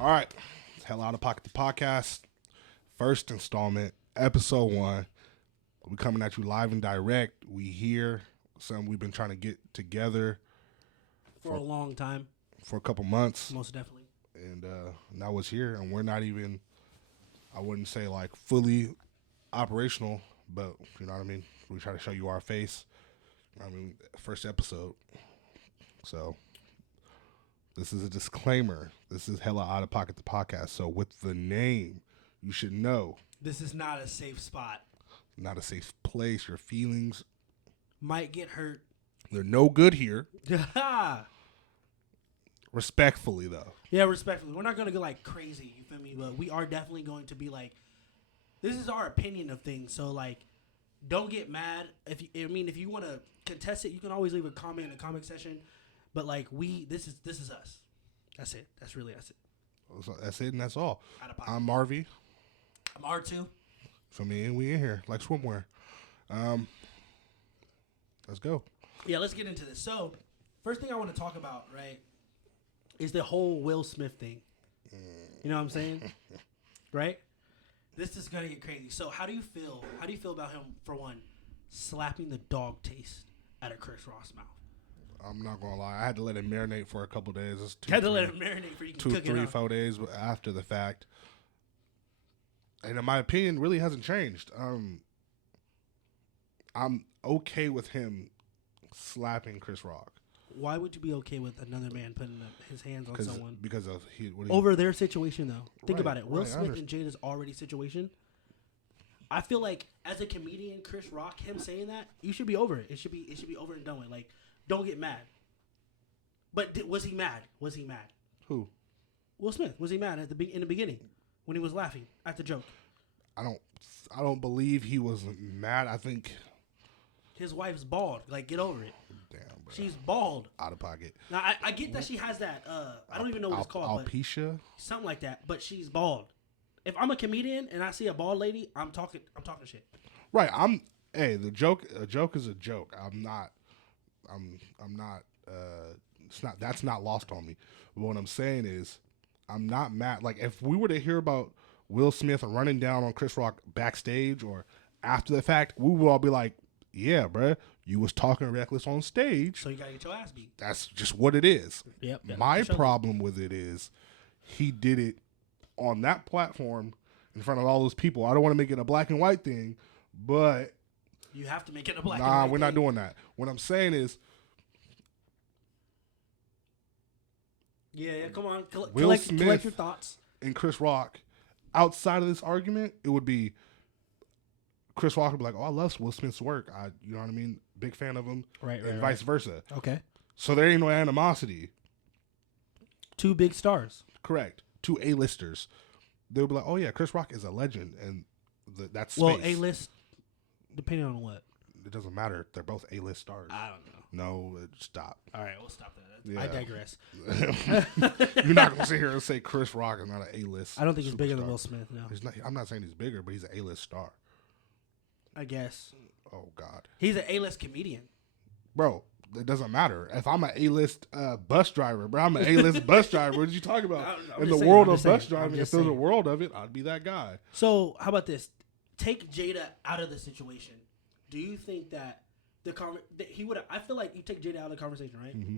All right. Hell Out of Pocket, the podcast. First installment, episode 1. We're coming at you live and direct. We here. Something we've been trying to get together for a long time. For a couple months. Most definitely. And now it's here. And we're not even, I wouldn't say like fully operational, but you know what I mean? We try to show you our face. I mean, first episode. So this is a disclaimer. This is Hella Out of Pocket, the podcast. So with the name, you should know. This is not a safe spot. Not a safe place. Your feelings might get hurt. They're no good here. Respectfully, though. Yeah, respectfully. We're not going to go like crazy, you feel me? But we are definitely going to be like, this is our opinion of things. So, like, don't get mad. If you want to contest it, you can always leave a comment in the comment section. But, like, this is us. That's it. That's really us. That's it, and that's all. I'm Marvy. I'm R2. For me, and we in here like swimwear. Let's go. Yeah, let's get into this. So, first thing I want to talk about, right, is the whole Will Smith thing. You know what I'm saying? Right? This is going to get crazy. So, how do you feel? How do you feel about him, for one, slapping the dog taste out of Chris Rock's mouth? I'm not going to lie. I had to let it marinate for a couple days. Let it marinate for you can cook it up. 2, 3, 4 days after the fact. And in my opinion, really hasn't changed. I'm okay with him slapping Chris Rock. Why would you be okay with another man putting his hands on someone? Because of over their situation, though. Think right, about it. Will right, Smith and Jada's already situation. I feel like as a comedian, Chris Rock, him saying that, you should be over it. It should be over and done with. Like, don't get mad. But was he mad? Was he mad? Who? Will Smith. Was he mad in the beginning when he was laughing at the joke? I don't believe he was mad. I think his wife's bald. Like, get over it. Damn, bro. She's bald. Out of pocket. Now, I get that she has that, I don't even know what it's called. Alopecia? Something like that. But she's bald. If I'm a comedian and I see a bald lady, I'm talking shit. Right. A joke is a joke. That's not lost on me. But what I'm saying is, I'm not mad. Like, if we were to hear about Will Smith running down on Chris Rock backstage or after the fact, we would all be like, yeah, bruh, you was talking reckless on stage. So you gotta get your ass beat. That's just what it is. Yep. My problem with it is he did it on that platform in front of all those people. I don't want to make it a black and white thing, but you have to make it a black and white thing. We're not doing that. What I'm saying is, yeah, come on. Collect your thoughts. And Chris Rock, outside of this argument, it would be Chris Rock would be like, oh, I love Will Smith's work. You know what I mean? Big fan of him. Right. And vice versa. Okay. So there ain't no animosity. 2 big stars. Correct. 2 A-listers. They would be like, oh, yeah, Chris Rock is a legend. And that's space. Well, A-list, depending on what? It doesn't matter. They're both A-list stars. I don't know. No, stop. All right, we'll stop that. Yeah. I digress. You're not going to sit here and say Chris Rock is not an A-list. I don't think he's bigger than Will Smith, no. I'm not saying he's bigger, but he's an A-list star. I guess. Oh, God. He's an A-list comedian. Bro, it doesn't matter. If I'm an A-list bus driver, bro, I'm an A-list bus driver. What are you talking about? In the world of bus driving, if there's a world of it, I'd be that guy. So, how about this? Take Jada out of the situation. Do you think that he would? I feel like you take Jada out of the conversation, right? Mm-hmm.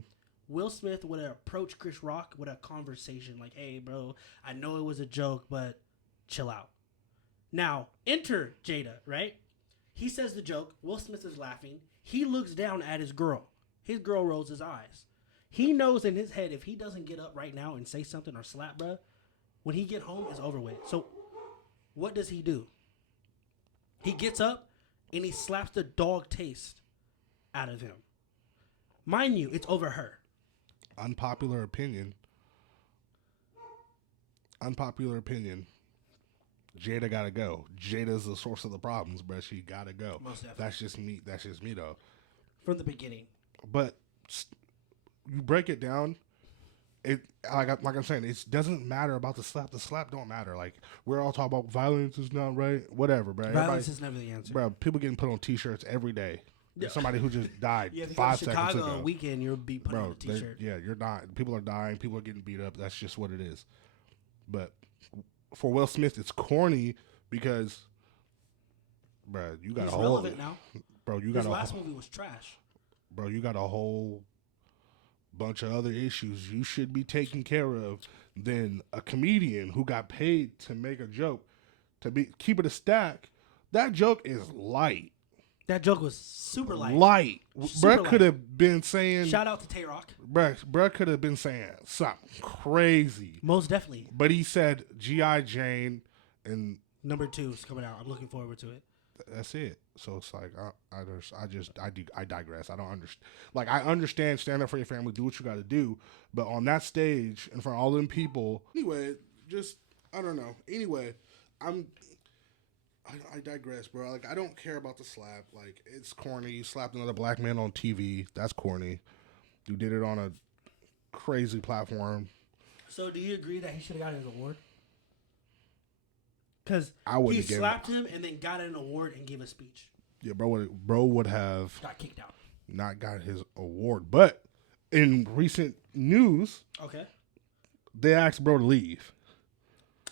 Will Smith would approach Chris Rock with a conversation like, "Hey, bro, I know it was a joke, but chill out." Now, enter Jada, right? He says the joke. Will Smith is laughing. He looks down at his girl. His girl rolls his eyes. He knows in his head if he doesn't get up right now and say something or slap, bro, when he get home, it's over with. So, what does he do? He gets up and he slaps the dog taste out of him. Mind you, it's over her. Unpopular opinion. Jada gotta go. Jada's the source of the problems, bro. She gotta go. Most definitely. That's just me, though. From the beginning. But you break it down. Like I'm saying, it doesn't matter about the slap. The slap don't matter. Like, we're all talking about violence is not right. Whatever, bro. Violence is never the answer. Bro, people getting put on T-shirts every day. There's somebody who just died 5 seconds ago. Chicago a weekend, you'll be put on a T-shirt. Yeah, you're not. People are dying. People are getting beat up. That's just what it is. But for Will Smith, it's corny because, bro, you got He's a whole relevant now. bro. You His got a last movie was trash. bro. You got a whole bunch of other issues you should be taking care of than a comedian who got paid to make a joke to be keep it a stack. That joke is light. That joke was super light. Light. Super Bruh could have been saying. Shout out to Tay Rock. Bruh could have been saying something crazy. Most definitely. But he said G.I. Jane and Number 2 is coming out. I'm looking forward to it. that's it. So it's like I digress. I don't understand. Like I understand, stand up for your family, do what you got to do, but on that stage in front of all them people. Anyway, just I don't know. Anyway, I digress, bro. Like I don't care about the slap. Like it's corny. You slapped another black man on TV. That's corny. You did it on a crazy platform. So do you agree that he should have gotten his award? Because he I wouldn't slapped him and then got an award and gave a speech. Yeah, bro would have Got kicked out. not got his award. But in recent news, Okay. they asked bro to leave.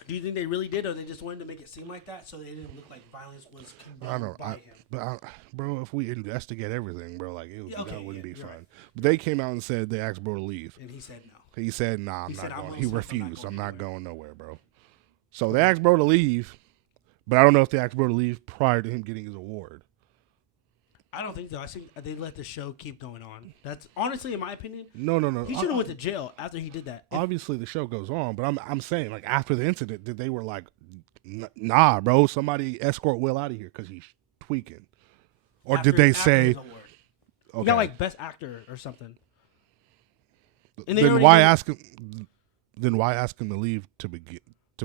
Do you think they really did, or they just wanted to make it seem like that so they didn't look like violence was I condoned don't by him? bro, if we investigate everything, bro, like that wouldn't be fun. right. But they came out and said they asked bro to leave. And he said no. He said, "Nah, I'm He not said, "I'm going." Will He Smith, refused. I'm not nowhere." going nowhere, bro. So they asked bro to leave, but I don't know if they asked bro to leave prior to him getting his award. I don't think so. I think they let the show keep going on. That's honestly, in my opinion, No. he should have went to jail after he did that. Obviously, the show goes on, but I'm saying like after the incident, that they were like, "Nah, bro, somebody escort Will out of here because he's tweaking," or did they say? He Okay. got like best actor or something. And they Then already why did- ask him? Then why ask him to leave to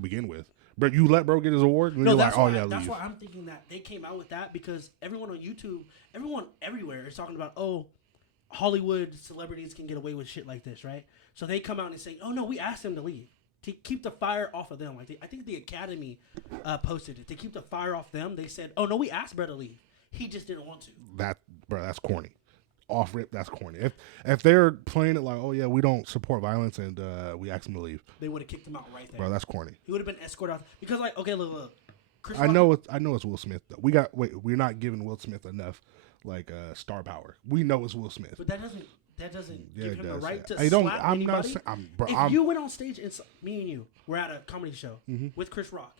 begin with? But you let bro get his award, and No, you're that's like, why. "Oh yeah, That's leave." why I'm thinking that they came out with that because everyone on YouTube, everyone everywhere is talking about, oh, Hollywood celebrities can get away with shit like this, right? So they come out and say, oh no, we asked him to leave to keep the fire off of them. Like I think the Academy posted it to keep the fire off them. They said, oh no, we asked Brett to leave. He just didn't want to. That's corny. Off rip, that's corny. If they're playing it like, "Oh yeah, we don't support violence," and we ask him to leave, They would have kicked him out right there. bro, that's corny. He would have been escorted out because, like, okay, look. Chris I Rock- know it's Will Smith. Though. We're not giving Will Smith enough like star power. We know it's Will Smith. but that doesn't Yeah, give it him the does, right yeah. to I don't. slap I'm not. anybody. Saying, If you went on stage and me and you were at a comedy show Mm-hmm. with Chris Rock,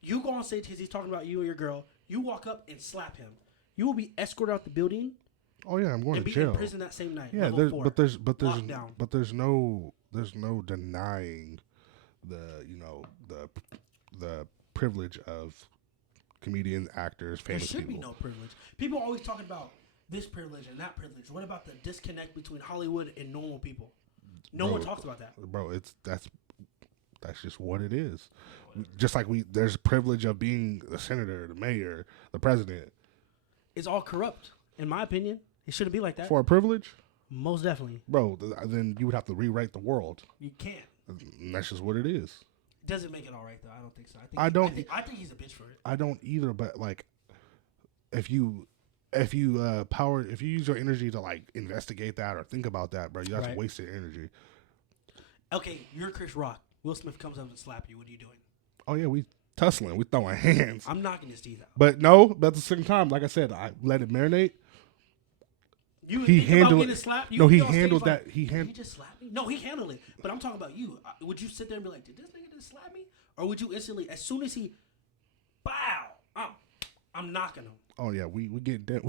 you go on stage because he's talking about you or your girl. You walk up and slap him. You will be escorted out the building oh yeah, I'm going and to be jail. in prison that same night. Yeah, level 4, lockdown. there's no denying the privilege of comedians, actors, There famous should people. be no privilege. People are always talking about this privilege and that privilege. What about the disconnect between Hollywood and normal people? No Bro, one talks about that. Bro, that's just what it is. Just like there's privilege of being the senator, the mayor, the president. It's all corrupt, in my opinion. It shouldn't be like that. For a privilege, Most definitely. bro, then you would have to rewrite the world. You can't. And that's just what it is. Doesn't make it all right though. I don't think so. I think he's a bitch for it. I don't either, but like, if you use your energy to like investigate that or think about that, bro, that's Right. wasted energy. Okay, you're Chris Rock. Will Smith comes up and slap you. What are you doing? Oh yeah, we tussling, we throwing hands. I'm knocking his teeth out. But no, but at the same time, like I said, I let it marinate. You He think about handled getting it- slapped? You no, would he be on stage handled like, that- he Did he just slap me? No, he handled it. But I'm talking about you. Would you sit there and be like, did this nigga just slap me? Or would you instantly, as soon as he, bow, I'm knocking him. Oh yeah, we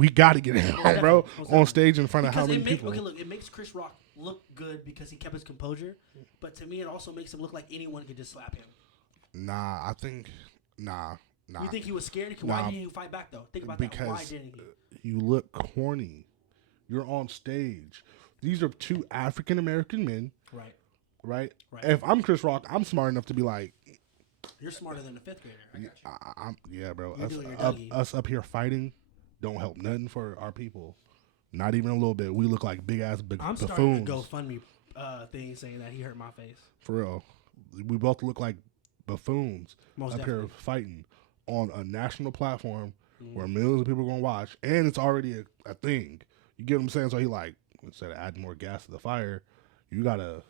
got to get it on, bro, on stage in front of how many people. Okay, look, it makes Chris Rock look good because he kept his composure. But to me, it also makes him look like anyone could just slap him. Nah, I think nah. You think he was scared? Why didn't you fight back though? Think about that. Why Because didn't he? you look corny. You're on stage. These are two African American men, Right. right? Right. If I'm Chris Rock, I'm smart enough to be like, You're smarter than a fifth grader. I got you. yeah, bro. You're Us doing your up, Dougie. us up here fighting don't help nothing for our people. Not even a little bit. We look like big ass I'm buffoons. starting to GoFundMe thing saying that he hurt my face. For real. We both look like buffoons Most up definitely. here fighting on a national platform where millions of people are going to watch, and it's already a thing. You get what I'm saying? So he like, instead of adding more gas to the fire, you got to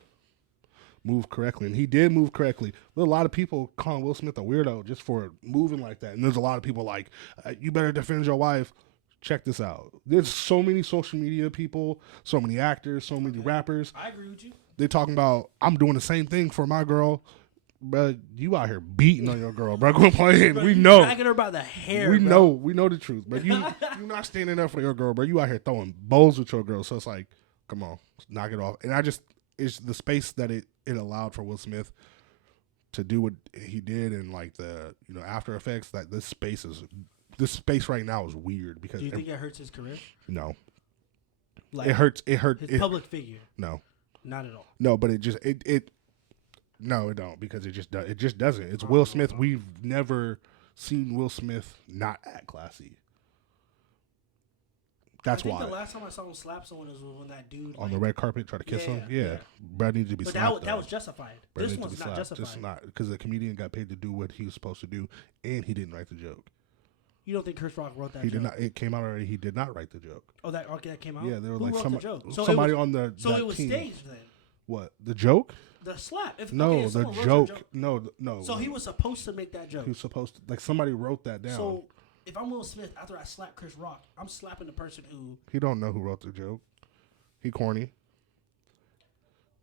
move correctly, and he did move correctly. There's a lot of people calling Will Smith a weirdo just for moving like that, and there's a lot of people like, you better defend your wife. Check this out. There's so many social media people, so many actors, so many rappers. I agree with you. They talking about, I'm doing the same thing for my girl. But you out here beating on your girl, bro. Go playing. Bro, We you know. dragging her by the hair. We bro. know the truth. But you not standing up for your girl, bro. You out here throwing bowls with your girl. So it's like, come on, knock it off. And it's the space that it allowed for Will Smith to do what he did, and like the after effects. That this space right now is weird because. Do you think it hurts his career? No. Like it hurts. His public figure. No. Not at all. No, but it. No, it don't, because it just doesn't. It's Will Smith. We've never seen Will Smith not act classy. That's why. The last time I saw him slap someone was when that dude on the red carpet tried to kiss him. Yeah. Brad needed to be slapped. But that was justified. This one's not justified. Just not, because the comedian got paid to do what he was supposed to do, and he didn't write the joke. You don't think Chris Rock wrote that joke? He did not. It came out already. He did not write the joke. Oh, that came out? Yeah, they were Who like wrote the joke? somebody on the So it was team. staged then? What? The joke? The slap. The joke. No. So he was supposed to make that joke. He was supposed to. Like, somebody wrote that down. So if I'm Will Smith, after I slap Chris Rock, I'm slapping the person who. He don't know who wrote the joke. He corny.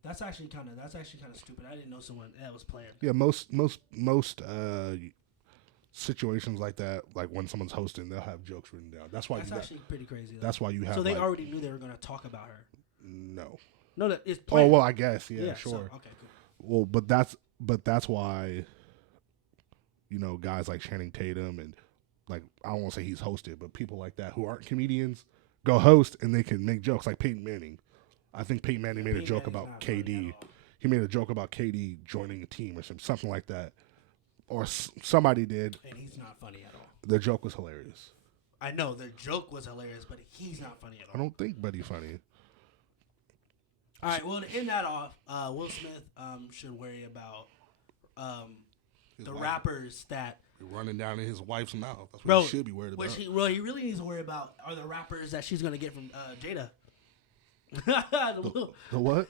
That's actually kind of stupid. I didn't know someone that was playing. Yeah, most situations like that, like when someone's hosting, they'll have jokes written down. That's actually pretty crazy. Though. That's why you have. So they already knew they were going to talk about her. No, that it's planned. Oh well, I guess yeah, sure. So, okay, cool. Well, but that's why, guys like Channing Tatum and like, I don't want to say he's hosted, but people like that who aren't comedians go host and they can make jokes, like Peyton Manning. I think Peyton Manning made a joke about KD. He made a joke about KD joining a team or something like that, or somebody did. And he's not funny at all. The joke was hilarious. I know the joke was hilarious, but he's not funny at all. I don't think Buddy's funny. All right, well, to end that off, Will Smith should worry about the rappers that running down in his wife's mouth. That's what he should be worried about. He really needs to worry about are the rappers that she's gonna get from Jada. the what?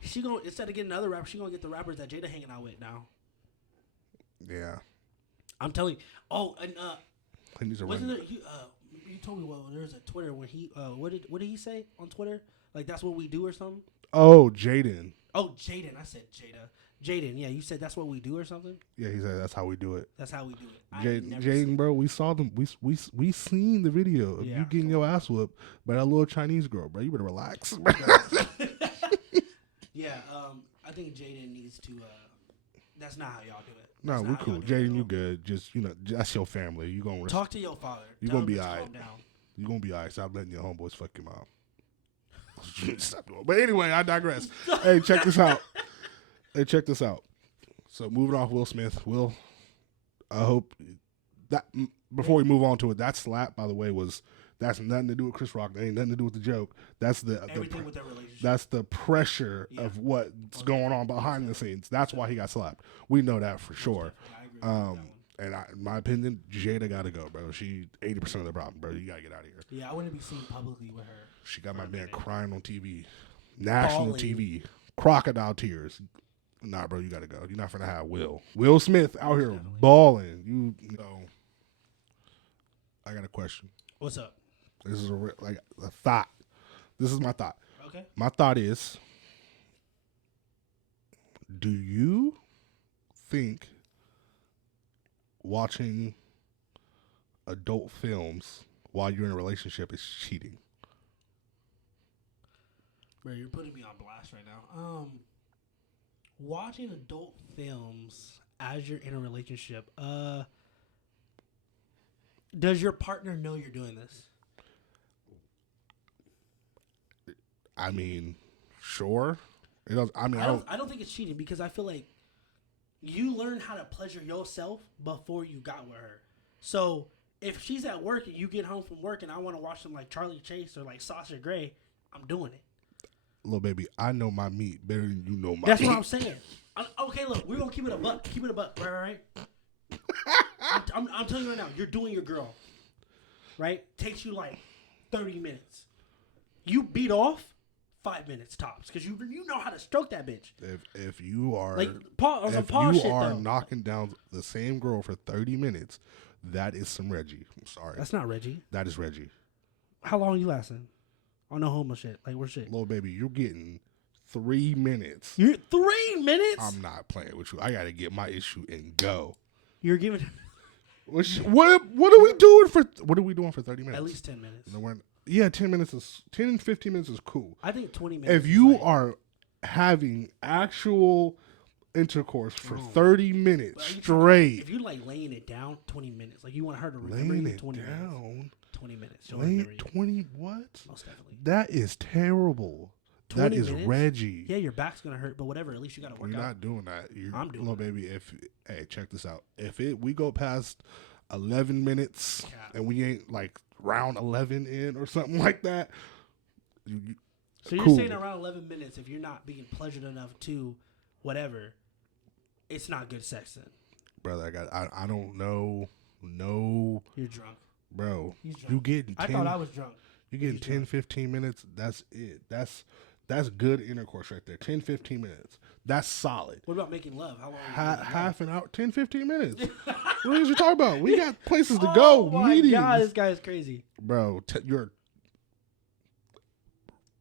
She gonna, instead of getting another rapper, she gonna get the rappers that Jada hanging out with now. Yeah, I'm telling you. Oh, and he needs to wasn't it? You told me there was a Twitter when he what did he say on Twitter? Like, that's what we do or something? Oh, Jaden. Oh, Jaden. I said Jada. Jaden, yeah, you said that's what we do or something? Yeah, he said that's how we do it. That's how we do it. Jaden, bro, we saw them. We seen the video of you getting your ass whooped by that little Chinese girl, bro. You better relax. Yeah, I think Jaden needs to. That's not how y'all do it. No, we cool. Jaden, you good. Just, that's your family. You gonna talk to your father. You gonna be all right. You gonna be all right. Stop letting your homeboys fuck your mom. Stop doing. But anyway, I digress. Hey, check this out. So moving off Will Smith, I hope that before we move on to it, that slap, by the way, that's nothing to do with Chris Rock. That ain't nothing to do with the joke. That's everything with their relationship. That's the pressure of what's going on behind the scenes. That's why he got slapped. We know that for sure. And in my opinion, Jada got to go, bro. She 80% of the problem, bro. You got to get out of here. Yeah, I wouldn't be seen publicly with her. She got my man crying on TV. National TV. Crocodile tears. Nah, bro, you got to go. You're not going to have Will Smith out here balling. I got a question. What's up? This is a thought. This is my thought. Okay. My thought is, do you think watching adult films while you're in a relationship is cheating? Bro, you're putting me on blast right now. Watching adult films as you're in a relationship, does your partner know you're doing this? I mean, sure. It does. I don't think it's cheating, because I feel like you learn how to pleasure yourself before you got with her. So if she's at work and you get home from work and I want to watch some like Charlie Chase or like Sasha Grey, I'm doing it. Little baby, I know my meat better than you know my meat. That's what I'm saying. Okay, look, we're gonna keep it a buck. Keep it a buck, right? I'm telling you right now, you're doing your girl, right? Takes you like 30 minutes. You beat off 5 minutes tops, because you know how to stroke that bitch. If you are like on some if pause you shit are though. knocking down the same girl for 30 minutes, that is some Reggie. I'm sorry. That's not Reggie. That is Reggie. How long you lasting? On no homo shit. Like, where's shit? Little baby, you're getting 3 minutes. You're 3 minutes? I'm not playing with you. I got to get my issue and go. You're giving What are we doing for 30 minutes? at least 10 minutes. Yeah, 10 minutes is 10 and 15 minutes is cool. I think 20 minutes. If you are having actual intercourse for 30 minutes straight, if you like laying it down, 20 minutes. Like you want her to remember laying you, it 20 down. minutes. 20 minutes. Laying 20 what? Most definitely. That is terrible. That is minutes? Reggie. Yeah, your back's gonna hurt, but whatever. At least you gotta work You're out. not doing that. I'm doing little baby. Hey, check this out. If we go past 11 minutes and we ain't like round 11 in or something like that, so you're cool. saying around 11 minutes, if you're not being pleasured enough to whatever, it's not good sex then. Brother, I don't know. No. You're drunk. Bro, He's drunk. you getting 10, I thought I was drunk. You getting 10, 15 minutes. That's it. That's good intercourse right there. 10, 15 minutes. That's solid. What about making love? How long? Are you Half an hour, 10, 15 minutes. What are you talking about? We got places to oh go. My Meetings. God, this guy is crazy. Bro, you're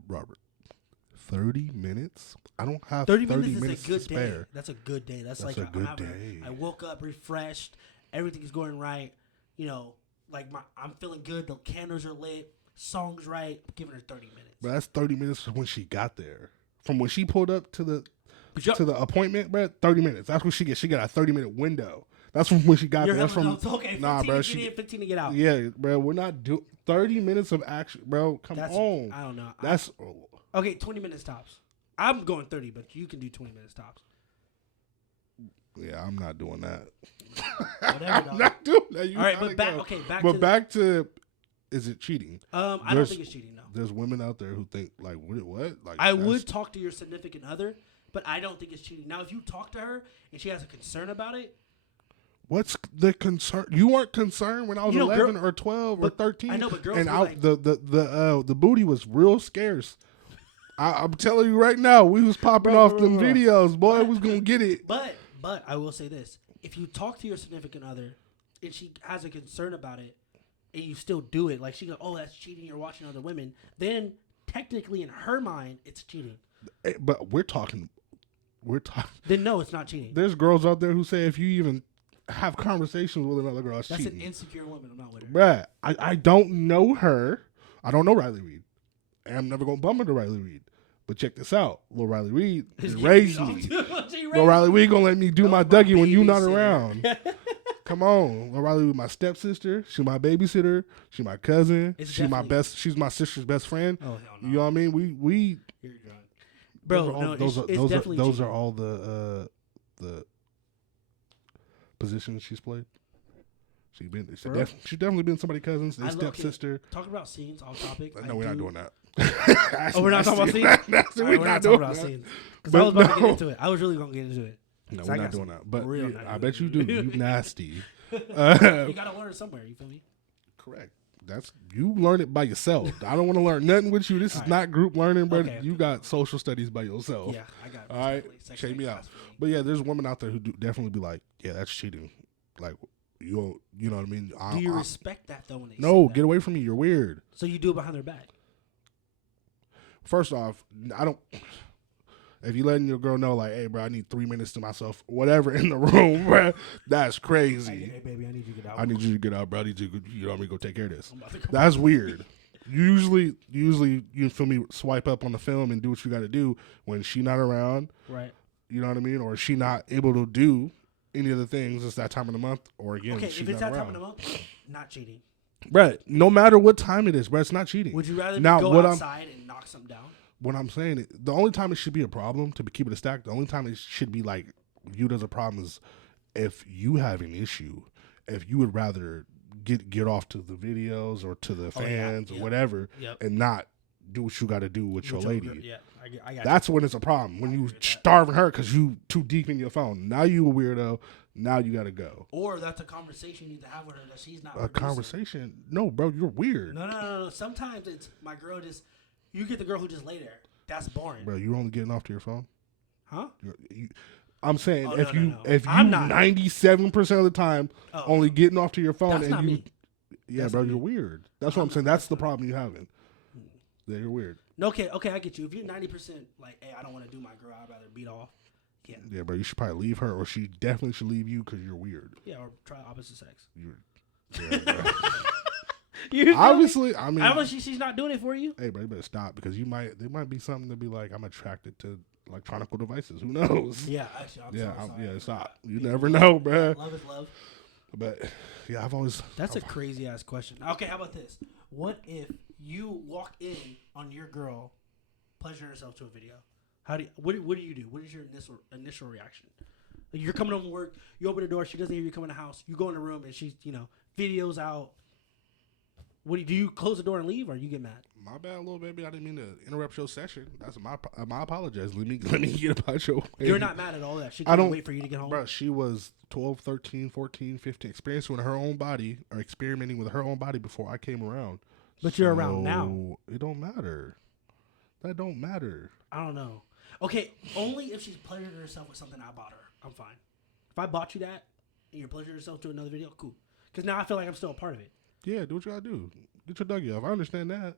Robert. 30 minutes? I don't have 30 minutes is a good to spare. day. That's a good day. That's like a good day. I woke up refreshed. Everything's going right. You know, like I'm feeling good. The candles are lit. Song's right. I'm giving her 30 minutes. But that's 30 minutes from when she got there. From when she pulled up to the appointment, bro, 30 minutes. That's what she gets. She got a 30-minute window. That's from when she got there. That's from okay. 15 bro. To get in, 15 to get out. Yeah, bro. We're not doing 30 minutes of action, bro. Come on. I don't know. That's okay. 20 minutes tops. I'm going 30, but you can do 20 minutes tops. Yeah, I'm not doing that. Whatever. I'm not doing that. All right, but back to is it cheating? I don't think it's cheating. No. There's women out there who think like what? Like I would talk to your significant other, but I don't think it's cheating. Now, if you talk to her and she has a concern about it, what's the concern? You weren't concerned when I was 11 or 12 or 13. I know, but girls and like, the booty was real scarce. I'm telling you right now, we was popping off them videos. Boy, was gonna get it. But I will say this: if you talk to your significant other and she has a concern about it, and you still do it, like she goes, "Oh, that's cheating. You're watching other women." Then technically, in her mind, it's cheating. But we're talking. Then no, it's not cheating. There's girls out there who say if you even have conversations with another girl, that's cheating. That's an insecure woman. I'm not with her. Bruh, I don't know her. I don't know Riley Reid. And I'm never going to bump into Riley Reid. But check this out. Lil Riley Reid raised me. Lil Riley Reid going to let me do my Dougie when you not around. Come on. Lil Riley Reid, my stepsister. She's my babysitter. She's my cousin. She's my sister's best friend. Oh, hell no. You know what I mean? We You're drunk. Bro, those are all the positions she's played. She's definitely been somebody's cousin, their stepsister. Talking about scenes off topic. No, we're not doing that. We're not talking about scenes. We're not talking about scenes. I was about to get into it. I was really gonna get into it. No, we're not doing that. But I bet you do. You nasty. You gotta learn somewhere. You feel me? Correct. You learn it by yourself. I don't want to learn nothing with you. This is not group learning, but you got social studies by yourself. Yeah, I got it. All right, check me out. But yeah, there's women out there who do definitely be like, yeah, that's cheating. Like, you know what I mean? Do you respect that though? When they no, get away from me. You're weird. So you do it behind their back. First off, I don't. If you letting your girl know, like, hey, bro, I need 3 minutes to myself, whatever, in the room, bro, that's crazy. Hey, baby, I need you to get out. I need you to get out, bro. I need you know what I mean, go take care of this. That's weird. Usually, you feel me, swipe up on the film and do what you got to do when she not around. Right. You know what I mean? Or she not able to do any of the things. It's that time of the month. Or again, okay, if it's that time of the month, not cheating. Right. No matter what time it is, bro, it's not cheating. Would you rather go outside and knock something down? What I'm saying, the only time it should be a problem, to keep it a stack, the only time it should be like viewed as a problem is if you have an issue, if you would rather get off to the videos or to the fans or whatever, and not do what you got to do with your lady. Yeah, I got That's when it's a problem. When you starving her because you too deep in your phone. Now you a weirdo. Now you got to go. Or that's a conversation you need to have with her that she's not. A conversation? No, bro, you're weird. No. Sometimes it's my girl just. You get the girl who just lay there. That's boring. Bro, you only getting off to your phone? Huh? I'm saying Oh, if no, you no, no. if you I'm not. 97% of the time only getting off to your phone That's and not you me. yeah, That's bro, not you're me. weird. That's what I'm saying. That's the problem you're having. Yeah, you're weird. Okay, I get you. If you're 90% like, hey, I don't want to do my girl, I'd rather beat off. Yeah. Yeah, bro, you should probably leave her, or she definitely should leave you because you're weird. Yeah, or try opposite sex. Yeah, bro. You Obviously, I mean, obviously she's not doing it for you. Hey, bro, you better stop because there might be something to be like, I'm attracted to electronic devices. Who knows? Yeah, actually, I'm sorry. Stop. You never know, bro. Love is love. But yeah, I've always. That's a crazy ass question. Okay, how about this? What if you walk in on your girl pleasuring herself to a video? What do you do? What is your initial reaction? Like you're coming home from work, you open the door, she doesn't hear you come in the house, you go in the room and she's, videos out. What do you close the door and leave, or you get mad? My bad, little baby. I didn't mean to interrupt your session. That's my apologize. Let me get about your. Baby. You're not mad at all that. She couldn't wait for you to get home. Bro, she was 12, 13, 14, 15, experiencing with her own body or experimenting with her own body before I came around. But you're around now. It don't matter. That don't matter. I don't know. Okay, only if she's pleasured herself with something I bought her. I'm fine. If I bought you that and you're pleasuring yourself to another video, cool. Because now I feel like I'm still a part of it. Yeah, do what you gotta do. Get your Dougie off. I understand that.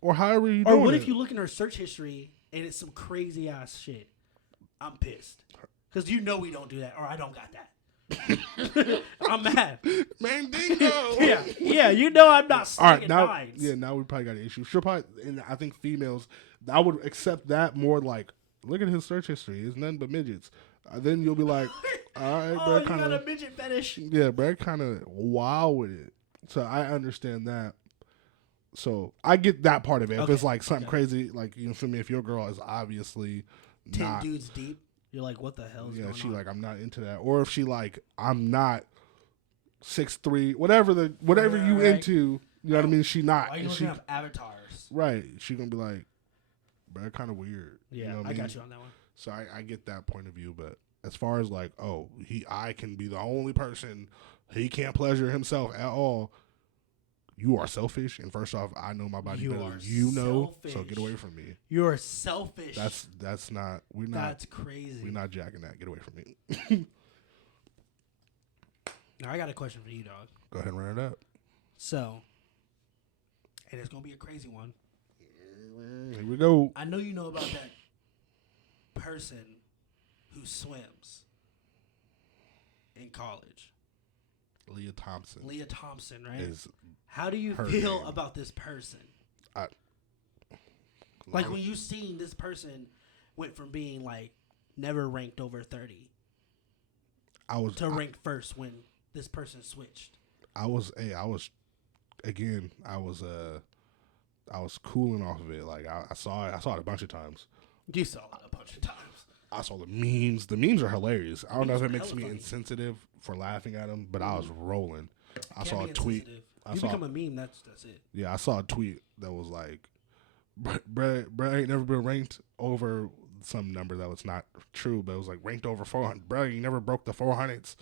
Or however you do it. Or what if you look in her search history and it's some crazy ass shit? I'm pissed. Because we don't do that. Or I don't got that. I'm mad. Man, dingo. yeah, I'm not slinging nines. Yeah, now we probably got an issue. She'll probably, and I think females, I would accept that more like, look at his search history. It's nothing but midgets. Then you'll be like, all right, bro. You got a midget fetish. Yeah, bro, kind of wild with it. So I understand that. So I get that part of it. If it's like something crazy, like, you feel me? If your girl is obviously 10 dudes deep, you're like, what the hell is going on? Yeah, she like, I'm not into that. Or if she like, I'm not 6'3", whatever you into, you know what I mean? She not. Why are you looking up avatars? Right. She gonna be like, bro, kind of weird. Yeah, you know what I mean? got you on that one. So I get that point of view, but as far as like, I can be the only person, he can't pleasure himself at all. You are selfish, and first off, I know my body better than you know, so get away from me. You're selfish. That's not. We're not. That's crazy. We're not jacking that. Get away from me. Now I got a question for you, dog. Go ahead and run it up. So, and it's gonna be a crazy one. Here we go. I know you know about that person who swims in college. Leah Thompson, right? How do you feel about this person? Like when you seen this person went from being like never ranked over 30 to rank first when this person switched. I was cooling off of it. Like I saw it a bunch of times. You saw it a bunch of times. I saw the memes. The memes are hilarious. I don't know if it makes me insensitive for laughing at them, but I was rolling. I saw a tweet. You become a meme. That's it. Yeah, I saw a tweet that was like, "Bruh ain't never been ranked over some number that was not true, but it was like ranked over 400. Bruh, you never broke the 400s.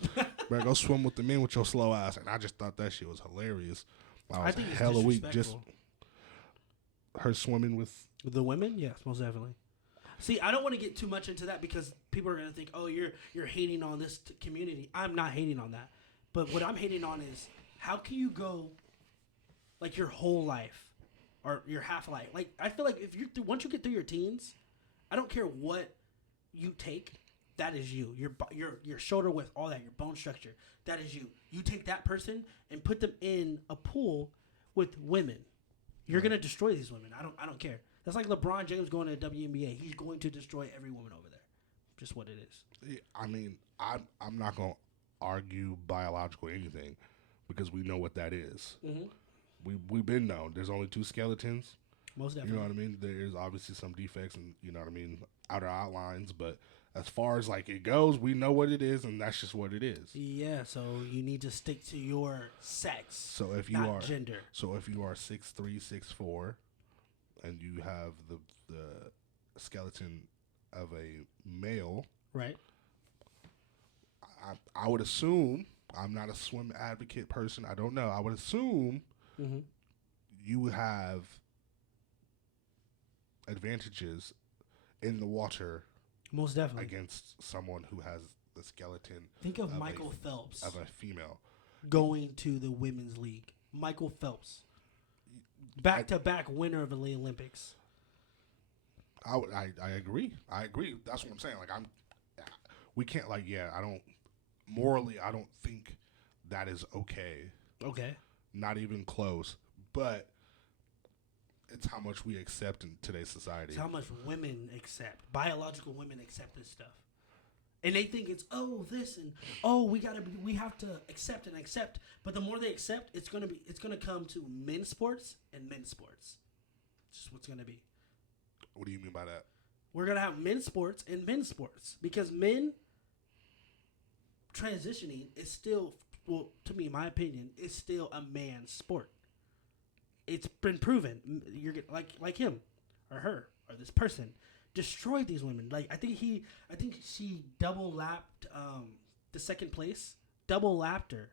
Bruh, go swim with the men with your slow ass." And I just thought that shit was hilarious. I think it's hella weak. Just her swimming with the women. Yes, most definitely. See, I don't want to get too much into that because people are going to think, oh, you're hating on this community. I'm not hating on that. But what I'm hating on is how can you go like your whole life or your half life? Like I feel like once you get through your teens, I don't care what you take, that is you. Your shoulder width, all that, your bone structure, that is you. You take that person and put them in a pool with women. You're going to destroy these women. I don't care. That's like LeBron James going to the WNBA. He's going to destroy every woman over there. Just what it is. I mean, I'm not going to argue biological anything because we know what that is. Mm-hmm. We've been known. There's only two skeletons. Most definitely. You know what I mean? There's obviously some defects and, you know what I mean, outer outlines. But as far as like it goes, we know what it is, and that's just what it is. Yeah, so you need to stick to your sex, so if you not gender. So if you are 6'3", 6'4", and you have the skeleton of a male, right? I would assume, I'm not a swim advocate person. I don't know. I would assume you have advantages in the water Most definitely. against someone who has the skeleton Think of of Michael Phelps of a female. going to the women's league. Michael Phelps, back-to-back winner of the Olympics. I agree. I agree. That's what I'm saying. Like we can't like I don't morally I don't think that is okay. Okay. Not even close. But it's how much we accept in today's society. It's how much women accept. Biological women accept this stuff. And they think it's this and we have to accept and accept. But the more they accept, it's gonna come to men's sports and men's sports. It's just what's gonna be. What do you mean by that? We're gonna have men's sports and men's sports because men transitioning is still, well, to me, my opinion, is still a man's sport. It's been proven. You're like him or her or this person destroyed these women. Like I think she double lapped the second place, double lapped her.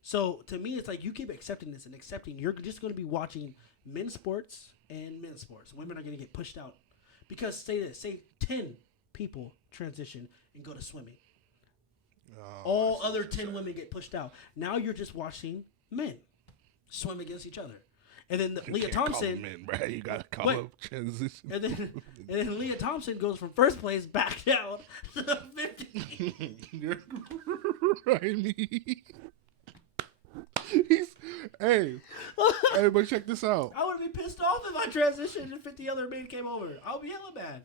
So to me, it's like you keep accepting this and accepting. You're just going to be watching men's sports and men's sports. Women are going to get pushed out because say 10 people transition and go to swimming. All other 10 women get pushed out. Now you're just watching men swim against each other. And then Leah Thompson, men, bro. You gotta call them transition. and then Leah Thompson goes from first place back down to 50. You're right. Hey, but check this out. I would be pissed off if I transitioned and 50 other men came over. I would be hella mad.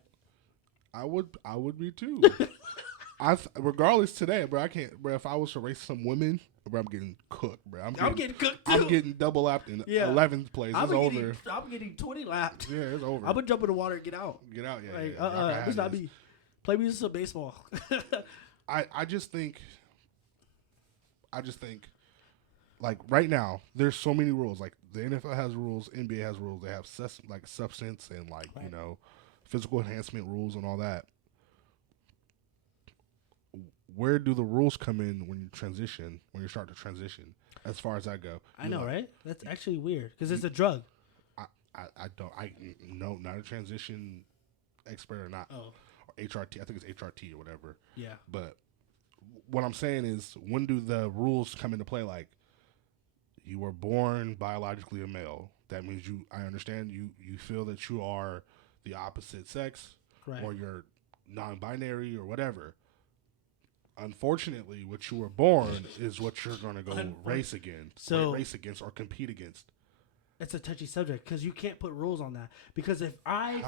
I would be too. Regardless today, bro, I can't, bro. If I was to race some women, bro, I'm getting cooked, bro. I'm getting cooked too. I'm getting double lapped in 11th place. It's over. I'm getting 20 lapped. Yeah, it's over. I'm gonna jump in the water and get out. Get out, yeah. Like, yeah. It's not me. Play me some baseball. I just think, like right now, there's so many rules. Like the NFL has rules, NBA has rules. They have substance and physical enhancement rules and all that. Where do the rules come in when you transition? When you start to transition, as far as I go, I know, right? That's actually weird because it's a drug. No, not a transition expert or not. Oh, or HRT. I think it's HRT or whatever. Yeah. But what I'm saying is, when do the rules come into play? Like, you were born biologically a male. That means I understand you feel that you are the opposite sex, right, or you're non-binary or whatever. Unfortunately, what you were born is what you're going to go race against or compete against. It's a touchy subject because you can't put rules on that. Because if I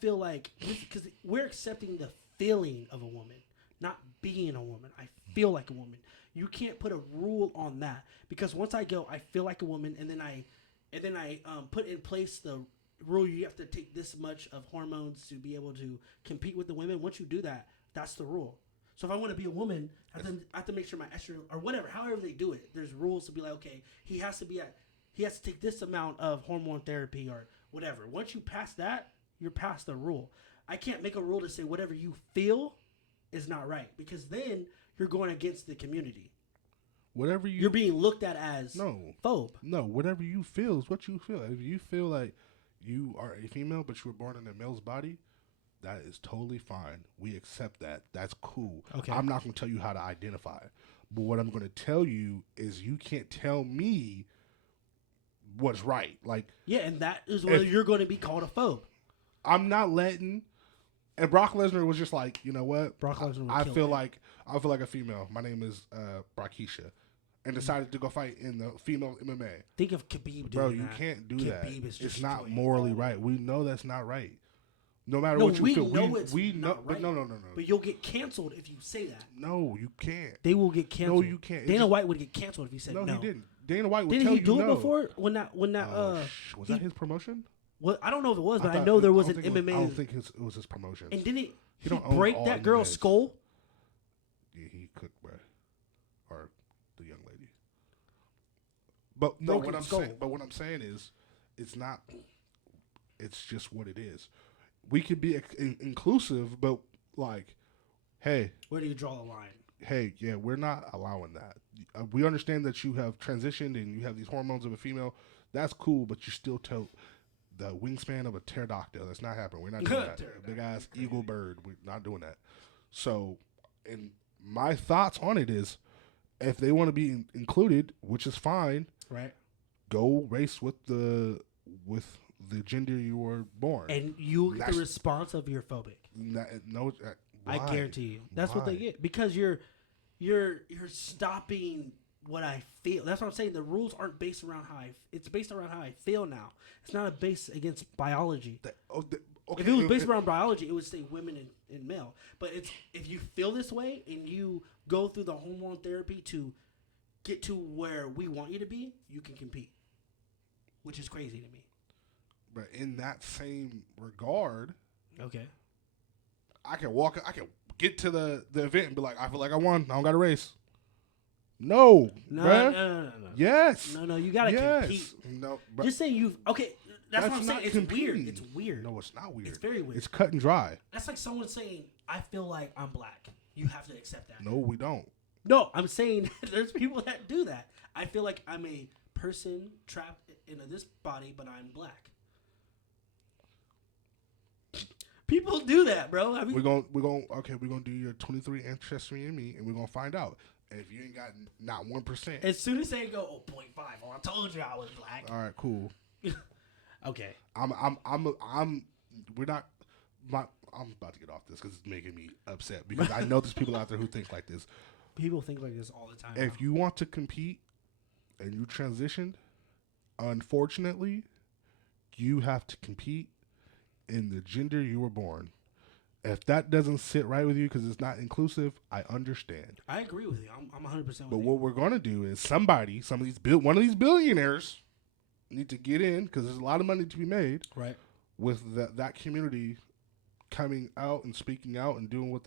feel like, because we're accepting the feeling of a woman, not being a woman. I feel like a woman. You can't put a rule on that because once I go, I feel like a woman, and then I put in place the rule. You have to take this much of hormones to be able to compete with the women. Once you do that, that's the rule. So if I want to be a woman, I have to make sure my estrogen or whatever, however they do it, there's rules to be like, okay, he has to take this amount of hormone therapy or whatever. Once you pass that, you're past the rule. I can't make a rule to say whatever you feel is not right because then you're going against the community. You're being looked at as phobe. No, whatever you feel is what you feel. If you feel like you are a female but you were born in a male's body, that is totally fine. We accept that. That's cool. Okay. I'm not going to tell you how to identify. But what I'm going to tell you is you can't tell me what's right. Like, yeah, and that is where you're going to be called a phobe. I'm not letting. And Brock Lesnar was just like, you know what? Brock Lesnar. I feel like a female. My name is Brockisha, and decided to go fight in the female MMA. Think of Khabib doing Bro, that. you can't do that. It's not destroying morally right. We know that's not right. No matter what you feel, we know. Right. But no. But you'll get canceled if you say that. No, you can't. They will get canceled. No, you can't. Dana White would get canceled if he said no. No, he didn't. Dana White would tell you no. Didn't he do it before? When that was that his promotion? Well, I don't know if it was, but I know there was an MMA. I don't think it was his promotion. And didn't he break that girl's skull? Yeah, he could, bro. Or the young lady. But no, what I'm saying is, it's not. It's just what it is. We could be inclusive, but like, hey, where do you draw the line? Hey, yeah, we're not allowing that. We understand that you have transitioned and you have these hormones of a female. That's cool, but you still the wingspan of a pterodactyl. That's not happening. We're not doing that. A big ass eagle bird. We're not doing that. So, and my thoughts on it is, if they want to be included, which is fine, right? Go race with the gender you were born, and you get the response of you're phobic. No, I guarantee you, that's what they get, because you're stopping what I feel. That's what I'm saying. The rules aren't based around it's based around how I feel now. It's not a base against biology. Okay, if it was based around biology, it would say women and male. But it's if you feel this way and you go through the hormone therapy to get to where we want you to be, you can compete, which is crazy to me. But in that same regard, okay, I can get to the event and be like, I feel like I won. I don't got to race. No. No. Yes. No, you got to compete. No. Just saying you. Okay, that's what I'm saying. It's weird. It's weird. No, it's not weird. It's very weird. It's cut and dry. That's like someone saying, I feel like I'm black. You have to accept that. No, we don't. No, I'm saying there's people that do that. I feel like I'm a person trapped in this body, but I'm black. People do that, bro. I mean, we're gonna do your 23 ancestry in me, and we're gonna find out. And if you ain't got not 1%, as soon as they go 0.5, I told you I was black. All right, cool. Okay. I'm about to get off this because it's making me upset, because I know there's people out there who think like this. People think like this all the time. If you want to compete and you transitioned, unfortunately, you have to compete in the gender you were born. If that doesn't sit right with you because it's not inclusive, I understand. I agree with you. I'm 100% with you. But what we're going to do is one of these billionaires need to get in, because there's a lot of money to be made. Right. With that community coming out and speaking out and doing what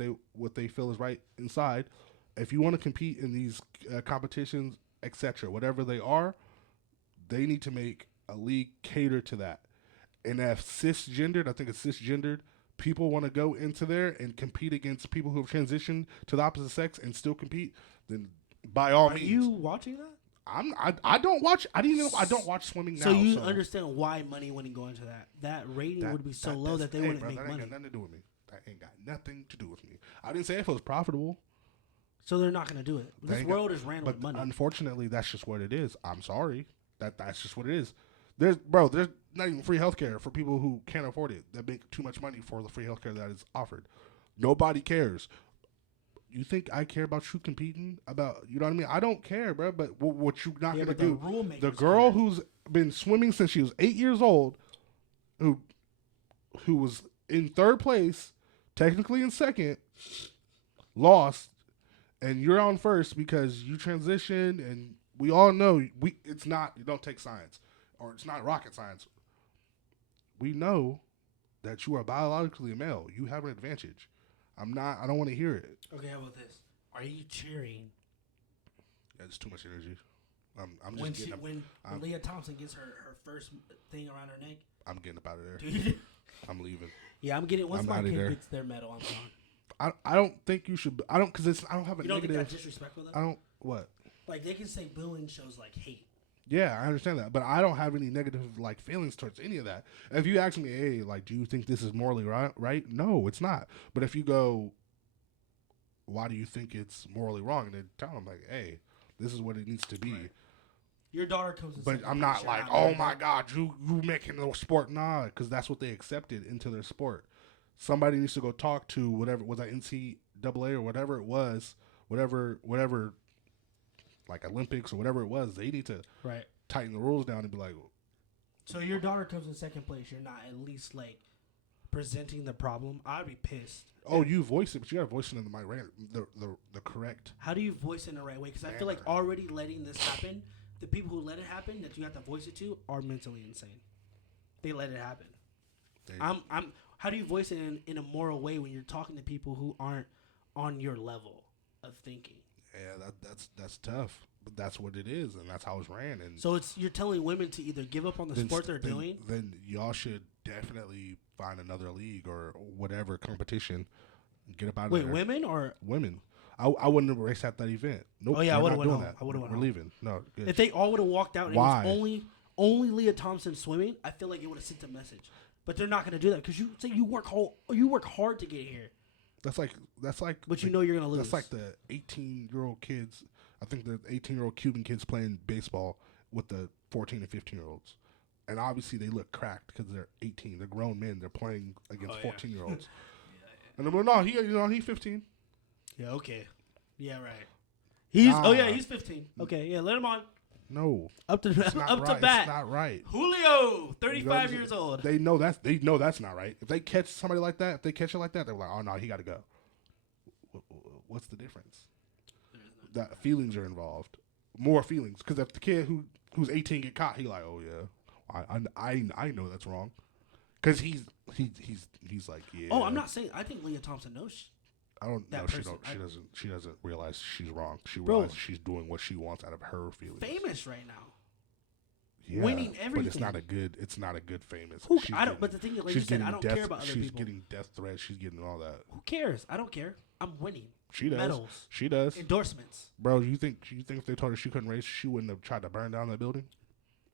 they feel is right inside. If you want to compete in these competitions, etc., whatever they are, they need to make a league cater to that. And if cisgendered, I think it's cisgendered, people want to go into there and compete against people who have transitioned to the opposite sex and still compete, then by all means. Are you watching that? I don't watch. I don't watch swimming now. So you understand why money wouldn't go into that? That rating would be so low that they wouldn't make money. That ain't got nothing to do with me. That ain't got nothing to do with me. I didn't say if it was profitable. So they're not going to do it. This world is ran with money. Unfortunately, that's just what it is. I'm sorry. That's just what it is. There's not even free healthcare for people who can't afford it, that make too much money for the free healthcare that is offered. Nobody cares. You think I care about you competing? About, you know what I mean? I don't care, bro. But what you not going to do? The girl who's been swimming since she was 8 years old, who was in third place, technically in second, lost, and you're on first because you transitioned, and we all know it's not, you don't take science, or it's not rocket science. We know that you are biologically a male. You have an advantage. I don't want to hear it. Okay, how about this? Are you cheering? That's too much energy. When Leah Thompson gets her first thing around her neck? I'm getting up out of there. I'm leaving. Yeah, once my kid gets their medal, I'm gone. I don't think you should. I don't have a negative. You don't think that's disrespectful though? I don't. What? Like, they can say booing shows like hate. Yeah, I understand that, but I don't have any negative feelings towards any of that. If you ask me, hey, do you think this is morally right? No, it's not. But if you go, why do you think it's morally wrong? And then tell them hey, this is what it needs to be. Right. Your daughter comes. But I'm not oh my God, you making the sport, nah, because that's what they accepted into their sport. Somebody needs to go talk to whatever was that NCAA or whatever it was, whatever. Like Olympics or whatever it was, they need to tighten the rules down and be like. So your daughter comes in second place. You're not at least presenting the problem. I'd be pissed. Oh, you voice it, but you gotta voice it in the correct. How do you voice it in the right way? Because I feel like already letting this happen, the people who let it happen that you have to voice it to are mentally insane. They let it happen. How do you voice it in a moral way when you're talking to people who aren't on your level of thinking? Yeah, that's tough, but that's what it is, and that's how it's ran. And so you're telling women to either give up on the sport they're doing. Then y'all should definitely find another league or whatever competition. Get up out of there. Wait, women or women? I wouldn't have raced at that event. Nope. Oh yeah, I would have went home. I would have went home. We're leaving. No, good. If they all would have walked out, and it was only only Leah Thompson swimming, I feel like it would have sent a message. But they're not going to do that because you say you work hard to get here. That's like. But you know you're going to lose. That's like the 18-year-old kids. I think the 18-year-old Cuban kids playing baseball with the 14 and 15-year-olds. And obviously they look cracked because they're 18. They're grown men. They're playing against 14-year-olds. And I'm like, no, he's 15. Yeah, okay. Yeah, right. He's 15. Okay, yeah, let him on. No. Up to bat. It's not right. Julio, 35 years old. They know that's not right. If they catch somebody like that, they're like, oh no, he got to go. What's the difference? That feelings are involved. More feelings. Because if the kid who's 18 get caught, he like, oh yeah, I know that's wrong. Because he's like, yeah. Oh, I'm not saying. I think Leah Thompson knows. I don't know. She doesn't realize she's wrong. She realizes she's doing what she wants out of her feelings. Famous right now. Yeah, winning everything. But it's not a good famous. But the thing is, like you said, I don't care about other people. She's getting death threats. She's getting all that. Who cares? I don't care. I'm winning. She does. Medals. She does. Endorsements. Bro, you think if they told her she couldn't race, she wouldn't have tried to burn down that building?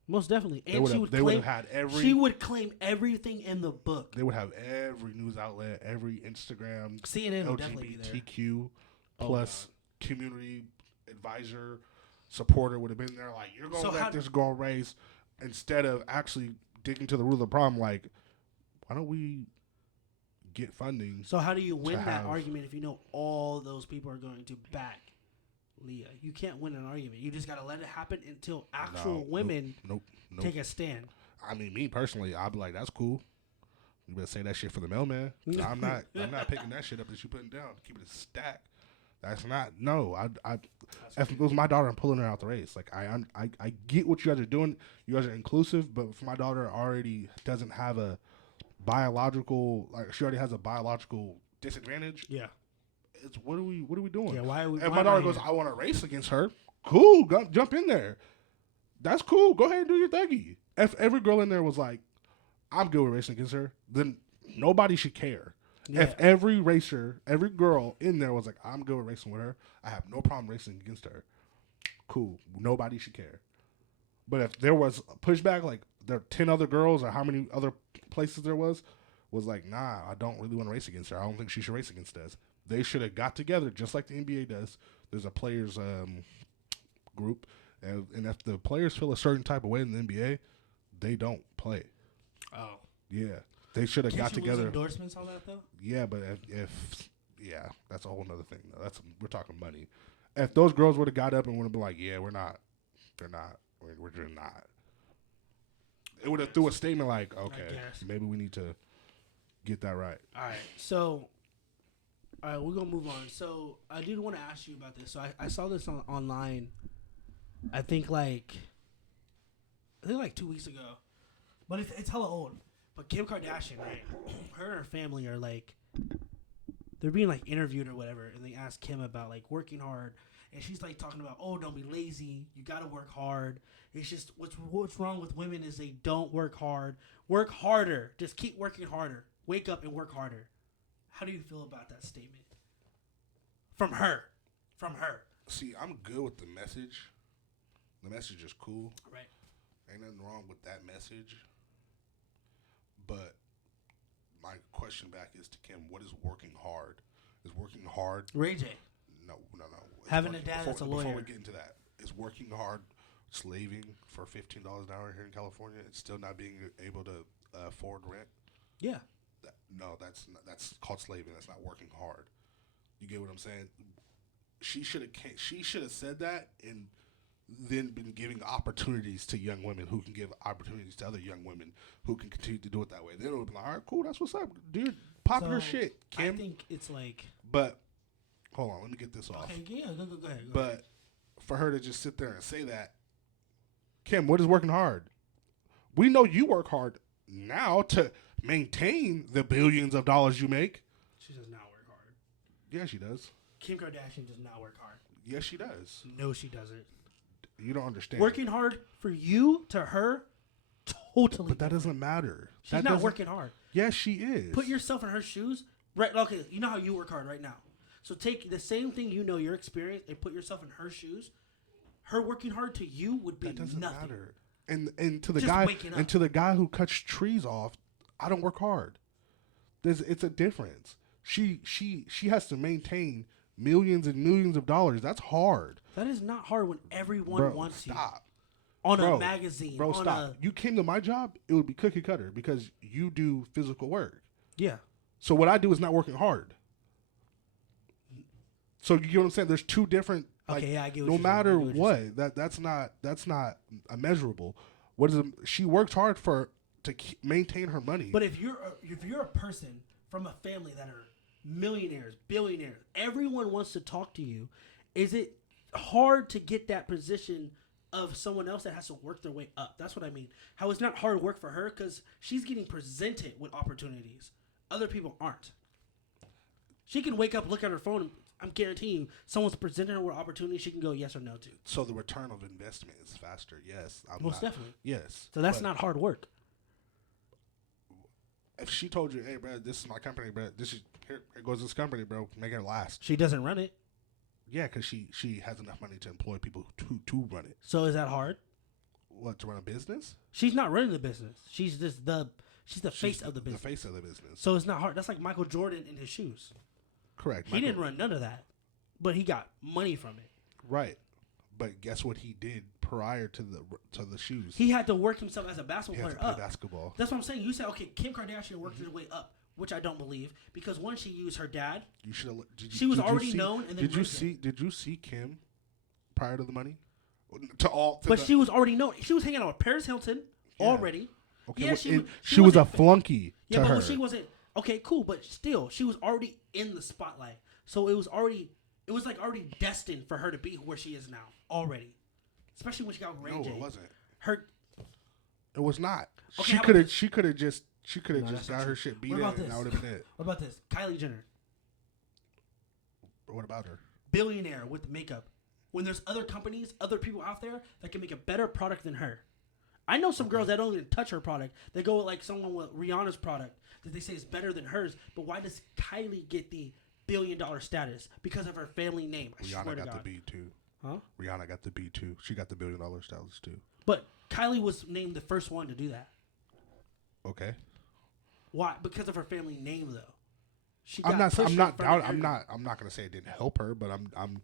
Most definitely. And she would claim everything in the book. They would have every news outlet, every Instagram, CNN would definitely be there. LGBTQ plus community advisor, supporter would have been there. Like, you're going to let this girl race instead of actually digging to the root of the problem. Like, why don't we get funding? So how do you win that argument if you know all those people are going to back Leah? You can't win an argument. You just got to let it happen until actual women take a stand. I mean, me personally, I'd be like, that's cool. You better say that shit for the mailman. I'm not picking that shit up that you putting down. Keep it a stack. That's not, no. If it was my daughter, I'm pulling her out the race. Like, I get what you guys are doing. You guys are inclusive, but if my daughter already doesn't have a biological, like, she already has a biological disadvantage. Yeah. It's what are we doing? Yeah, why are we? If my daughter goes, I want to race against her. Cool, jump in there. That's cool. Go ahead and do your thingy. If every girl in there was like, I'm good with racing against her, then nobody should care. Yeah. If every girl in there was like, I'm good with racing with her, I have no problem racing against her. Cool. Nobody should care. But if there was pushback, like there are 10 other girls or how many other places there was like, nah, I don't really want to race against her. I don't think she should race against us. They should have got together just like the NBA does. There's a players group, and if the players feel a certain type of way in the NBA, they don't play. Oh. Yeah. They should have got together. Lose endorsements on that though? Yeah, but if that's a whole other thing. We're talking money. If those girls would have got up and would have been like, yeah, we're not, they're not, we're just not. It would have threw a statement like, okay, maybe we need to get that right. All right, so, we're gonna move on. So I did want to ask you about this. So I saw this online. I think like 2 weeks ago, but it's hella old. But Kim Kardashian, right? Her and her family are like, they're being like interviewed or whatever, and they ask Kim about like working hard, and she's like talking about, oh, don't be lazy, you gotta work hard. It's just what's wrong with women is they don't work hard. Work harder. Just keep working harder. Wake up and work harder. How do you feel about that statement? From her. See, I'm good with the message. The message is cool. Right. Ain't nothing wrong with that message. But my question back is to Kim, what is working hard? Is working hard... Ray J. No. Having a dad that's a lawyer. Before we get into that, is working hard slaving for $15 an hour here in California and still not being able to afford rent? Yeah. That's called slaving. That's not working hard. You get what I'm saying? She should have said that and then been giving opportunities to young women who can give opportunities to other young women who can continue to do it that way. Then it would be like, all right, cool, that's what's up. Dude, popular shit, Kim. I think it's like... But, hold on, let me get this off. Okay, yeah, go ahead. But for her to just sit there and say that, Kim, what is working hard? We know you work hard now to maintain the billions of dollars you make. She does not work hard. Yeah, she does. Kim Kardashian does not work hard. Yes, she does. No, she doesn't. You don't understand. Working hard for you to her, totally. But that doesn't matter. She's not working hard. Yes, she is. Put yourself in her shoes. Right. Okay. You know how you work hard right now. So take the same thing your experience and put yourself in her shoes. Her working hard to you would be that doesn't nothing. matter. And to the Just guy waking up. and to the guy who cuts trees off, I don't work hard. It's a difference. She has to maintain millions and millions of dollars. That's hard. That is not hard when everyone wants Stop. you. On Bro, a magazine. Bro, on stop. You came to my job, it would be cookie cutter because you do physical work. Yeah. So what I do is not working hard. So you know what I'm saying? There's two different. Like, Okay, yeah, I get what no you're matter saying. I get what you're what, that's not immeasurable. What is she works hard to maintain her money. But if you're a person from a family that are millionaires, billionaires, everyone wants to talk to you. Is it hard to get that position of someone else that has to work their way up? That's what I mean. How it's not hard work for her because she's getting presented with opportunities. Other people aren't. She can wake up, look at her phone, and I'm guaranteeing you, someone's presenting her with opportunity she can go yes or no to. So the return of investment is faster. Yes, Most definitely. Yes. So that's not hard work. If she told you, "Hey, bro, this is my company, bro. Here goes this company, bro. Make it last." She doesn't run it. Yeah, because she has enough money to employ people to run it. So is that hard? What, to run a business? She's not running the business. She's just the face of the business. The face of the business. So it's not hard. That's like Michael Jordan in his shoes. Correct. He didn't run none of that, but he got money from it. Right. But guess what he did prior to the shoes? He had to work himself as a basketball He had player to up. play basketball. That's what I'm saying. You said, okay, Kim Kardashian worked her way up, which I don't believe because once she used her dad, You should have. she was already known. And then Did you see Kim prior to the money? She was already known. She was hanging out with Paris Hilton already. Okay, Yeah, well, she was a flunky Yeah, to but her. she wasn't. Okay, cool, but still, she was already in the spotlight. So it was already destined for her to be where she is now already. Especially when she got Ray J. No, it wasn't. It was not. Okay, She could have just got her shit beat in, and that would have been it. What about this? Kylie Jenner, What about her? billionaire with makeup. When there's other companies, other people out there that can make a better product than her. I know some girls that don't even touch her product. They go with like someone with Rihanna's product that they say is better than hers. But why does Kylie get the $1 billion status? Because of her family name. I swear to Rihanna got God. the B too. Huh? Rihanna got the B too. She got the $1 billion status too. But Kylie was named the first one to do that. Okay. Why? Because of her family name, though. I'm not gonna say it didn't help her, but I'm.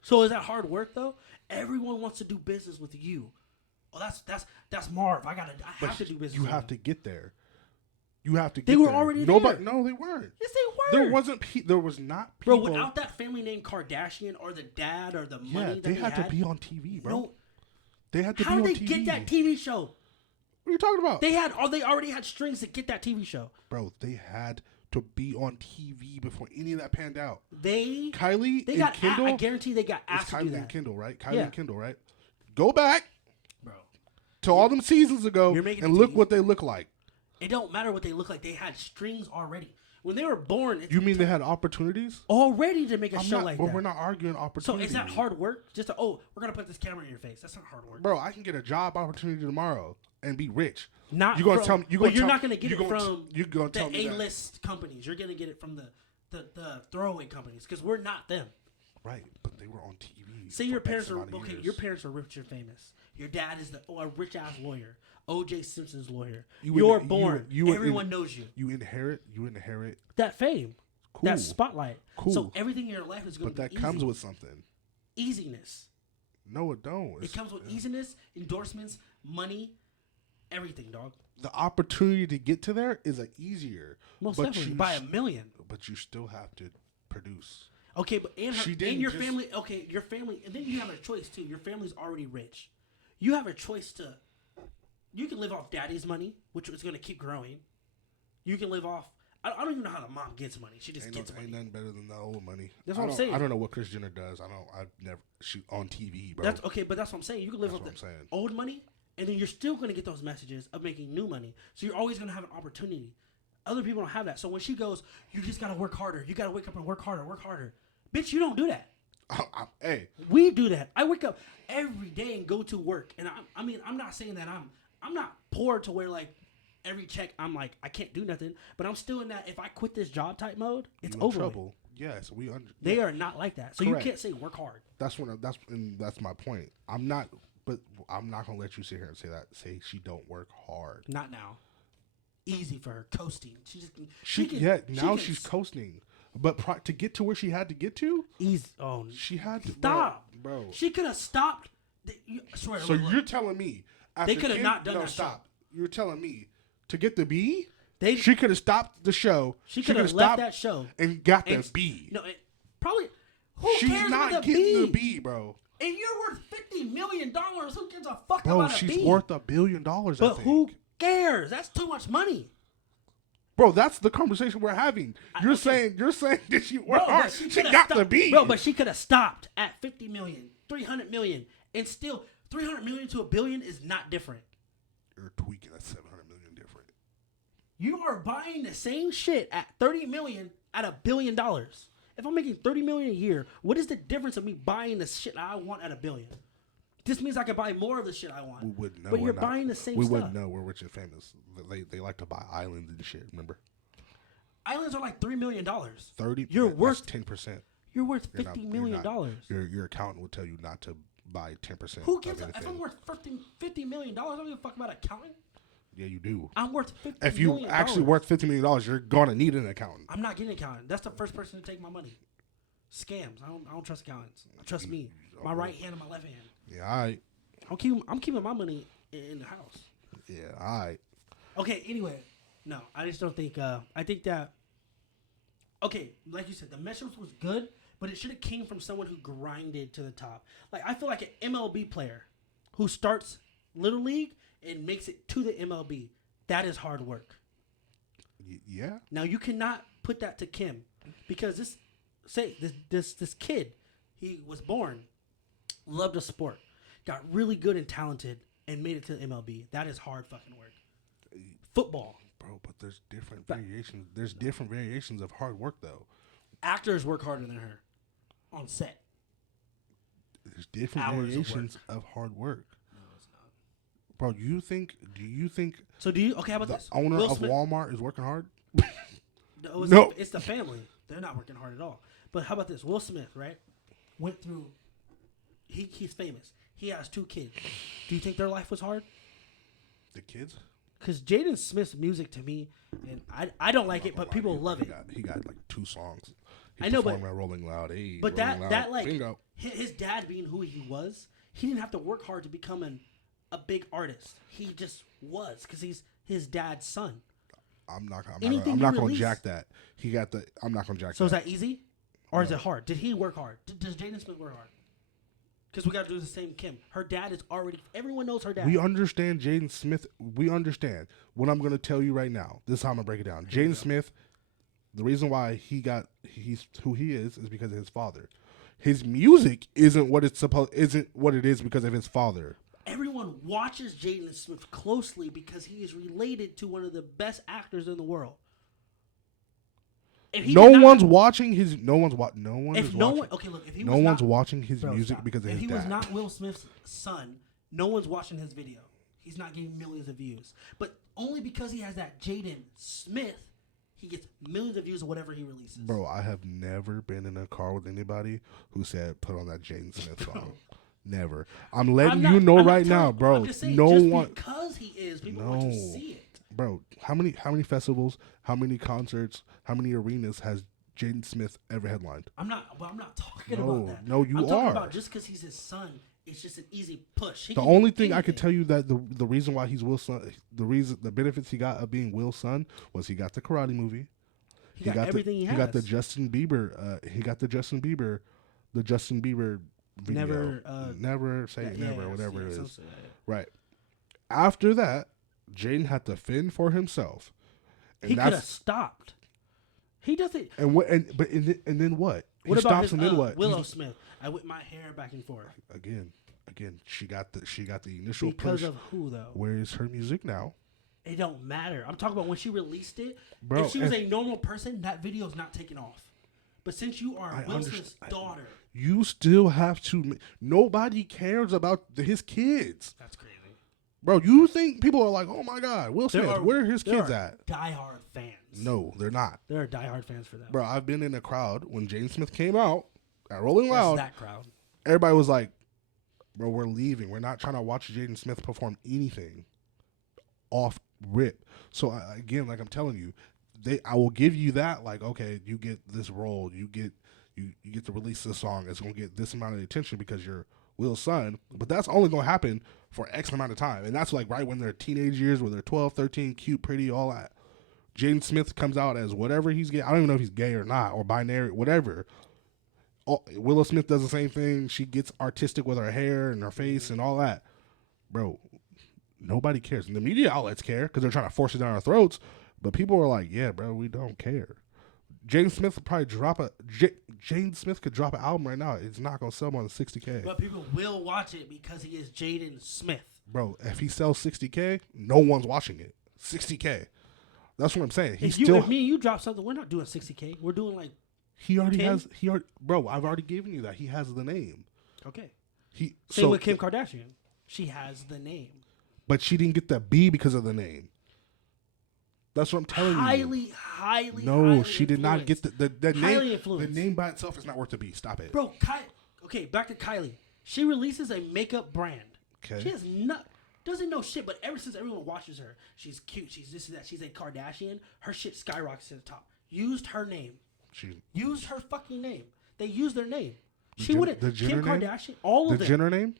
So is that hard work though? Everyone wants to do business with you. Oh, that's Marv. I have to do business. You with have him. to get there. You have to get They were there. already Nobody, there. No, they weren't. Yes, they were. There was not people. Bro, without that family name Kardashian or the dad or the money that they he had to be on TV, bro. No, They had to how be on did TV. they get that TV show? What are you talking about? They already had strings to get that TV show. Bro, they had to be on TV before any of that panned out. Kylie and Kendall. I guarantee they got asked It's to do Kylie that. and Kendall, right? Kylie Yeah. and Kendall, right? Go back, Bro, to all them seasons ago You're making and it look too what they look like. it don't matter what they look like. They had strings already when they were born. You mean they had opportunities? Already to make a show like that. We're not arguing So opportunities. is that hard work? Just we're gonna put this camera in your face. That's not hard work. Bro, I can get a job opportunity tomorrow and be rich. Not you gonna from, tell me? But you're not gonna get it from you gonna tell the me that. A-list companies. You're gonna get it from the throwaway companies because we're not them. Right, but they were on TV. Say your for X parents are amount of okay. years. Your parents are rich and famous. Your dad is a rich ass lawyer. O.J. Simpson's lawyer. You You're in- born. you Everyone knows you. You inherit That fame. Cool. That spotlight. Cool. So everything in your life is going but to be that easy. comes with something. Easiness. No, it don't. It comes with easiness, endorsements, money, everything, dog. The opportunity to get to there is easier. Most but definitely. you By $1 million. But you still have to produce. Okay, but and your just- family. Okay, your family, and then you have a choice too. Your family's already rich. You have a choice to. You can live off daddy's money, which is going to keep growing. You can live off. I don't even know how the mom gets money. She just gets money. Ain't nothing better than the old money. That's what I'm saying. I don't know what Kris Jenner does. I've never. She on TV, bro. That's okay, but that's what I'm saying. You can live off That's the what I'm saying. old money, and then you're still going to get those messages of making new money. So you're always going to have an opportunity. Other people don't have that. So when she goes, you just got to work harder. You got to wake up and work harder. Work harder. Bitch, you don't do that. Hey, We do that. I wake up every day and go to work, and I'm not saying that I'm not poor to where like every check I'm like I can't do nothing, but I'm still in that if I quit this job type mode, it's over. trouble. Yes, They are not like that. So Correct. you can't say work hard. That's my point. I'm not But I'm not gonna let you sit here and say that. Say she don't work hard. Not now. Easy for her coasting. She's coasting. But to get to where she had to get to, easy. Oh, she had to stop, bro. She could have stopped. Swear. So you're telling me they could have not done that? Stop. You're telling me to get the B, she could have stopped the show. She could have left that show and got the B. No, probably. She's not getting the B, bro. If you're worth $50 million, who gives a fuck bro, about a B? She's worth $1 billion. But who cares? That's too much money. Bro, that's the conversation we're having. You're saying that she worked hard. She got the B. Bro, but she could have stopped at 50 million, 300 million, and still 300 million to $1 billion is not different. You're tweaking at 700 million different. You are buying the same shit at 30 million at $1 billion. If I'm making 30 million a year, what is the difference of me buying the shit I want at $1 billion? This means I can buy more of the shit I want. We wouldn't know. But you're buying the same stuff. We wouldn't know. We're rich and famous. They like to buy islands and shit. Remember? Islands are like $3 million. 30. You're worth 10%. You're worth $50 million. Your accountant will tell you not to buy 10%. Who gives a? If I'm worth $50 million, I don't give a fuck about accounting. Yeah, you do. I'm worth $50 million. If you actually worth $50 million, you're gonna need an accountant. I'm not getting an accountant. That's the first person to take my money. Scams. I don't trust accountants. I trust me. My right hand and my left hand. Yeah, all right. I'm keeping my money in the house. Yeah, all right. Okay, anyway. No, I just don't think, I think that, okay, like you said, the message was good, but it should have came from someone who grinded to the top. Like, I feel like an MLB player who starts Little League and makes it to the MLB. That is hard work. Yeah. Now, you cannot put that to Kim because this kid, he was born, loved a sport, got really good and talented, and made it to the MLB. That is hard fucking work. Football. Bro, but there's different variations. There's different variations of hard work, though. Actors work harder than her on set. There's different variations of hard work. No, it's not. Bro, do you think? So do you? Okay, how about the this? owner of Walmart is working hard? No, it's the family. They're not working hard at all. But how about this? Will Smith, right? Went through. He's famous. He has 2 kids. Do you think their life was hard? The kids? Because Jaden Smith's music to me, and I don't like it, but people love it. He got like 2 songs. I know, but Rolling Loud, but Rolling that Loud, like bingo. His dad being who he was, he didn't have to work hard to become a big artist. He just was because he's his dad's son. I'm not gonna jack that. I'm not gonna jack that. So is that easy, or is it hard? Did he work hard? Does Jaden Smith work hard? Because we got to do the same Kim. Her dad is already... Everyone knows her dad. We understand Jaden Smith. We understand. What I'm going to tell you right now, this is how I'm going to break it down. Jaden Smith, the reason why he's who he is because of his father. His music isn't what it is because of his father. Everyone watches Jaden Smith closely because he is related to one of the best actors in the world. No one's watching his music because of his dad. If he was not Will Smith's son, no one's watching his video. He's not getting millions of views. But only because he has that Jaden Smith, he gets millions of views of whatever he releases. Bro, I have never been in a car with anybody who said put on that Jaden Smith song. Never. I'm letting you know right now, bro. I'm just saying, because he is, people want to see it. Bro, how many festivals, how many concerts, how many arenas has Jaden Smith ever headlined? I'm not talking about that. No, you are. I'm talking about just because he's his son, it's just an easy push. The only thing I could tell you that the reason why he's Will's son, the benefits he got of being Will's son was he got the karate movie. He got everything he has. He got the Justin Bieber. The Justin Bieber video. Never say never, whatever it is. Right. After that, Jaden had to fend for himself. And he could have stopped. He doesn't. And then what? What about his, Willow Smith? I whip my hair back and forth. Again, she got the initial because push. of who though? Where is her music now? It don't matter. I'm talking about when she released it. Bro, if she was a normal person, that video is not taken off. But since you are Will Smith's daughter, you still have to. Nobody cares about his kids. That's crazy. Bro, you think people are like, oh my God, Will Smith, where are his kids at? Diehard fans. No, they're not. There are diehard fans for that. Bro, I've been in a crowd when Jaden Smith came out at Rolling Loud. That crowd. Everybody was like, bro, we're leaving. We're not trying to watch Jaden Smith perform anything off rip. So again, like I'm telling you, I will give you that. Like, okay, you get this role, you get to release this song. It's gonna get this amount of attention because you're Will's son. But that's only gonna happen for X amount of time, and that's like right when they're teenage years, where they're 12, 13, cute, pretty, all that. Jaden Smith comes out as whatever he's gay. I don't even know if he's gay or not, or binary, whatever. Willow Smith does the same thing. She gets artistic with her hair and her face and all that. Bro, nobody cares. And the media outlets care because they're trying to force it down our throats. But people are like, yeah, bro, we don't care. Jaden Smith could probably Jaden Smith could drop an album right now. It's not gonna sell more than 60K. But people will watch it because he is Jaden Smith. Bro, if he sells 60K, no one's watching it. 60K. That's what I'm saying. If me and you drop something, we're not doing 60K. We're doing like. Bro, I've already given you that. He has the name. Okay. Same with Kim Kardashian. She has the name. But she didn't get the B because of the name. That's what I'm telling you. Highly she did not get the highly name. Influenced. The name by itself is not worth the B. Stop it. Bro, okay, back to Kylie. She releases a makeup brand. Okay. She doesn't know shit, but ever since everyone watches her, she's cute, she's this and that, she's a Kardashian, her shit skyrockets to the top. Used her name. Used her fucking name. They used their name. She wouldn't. Kim Kardashian, all of them. The Jenner name?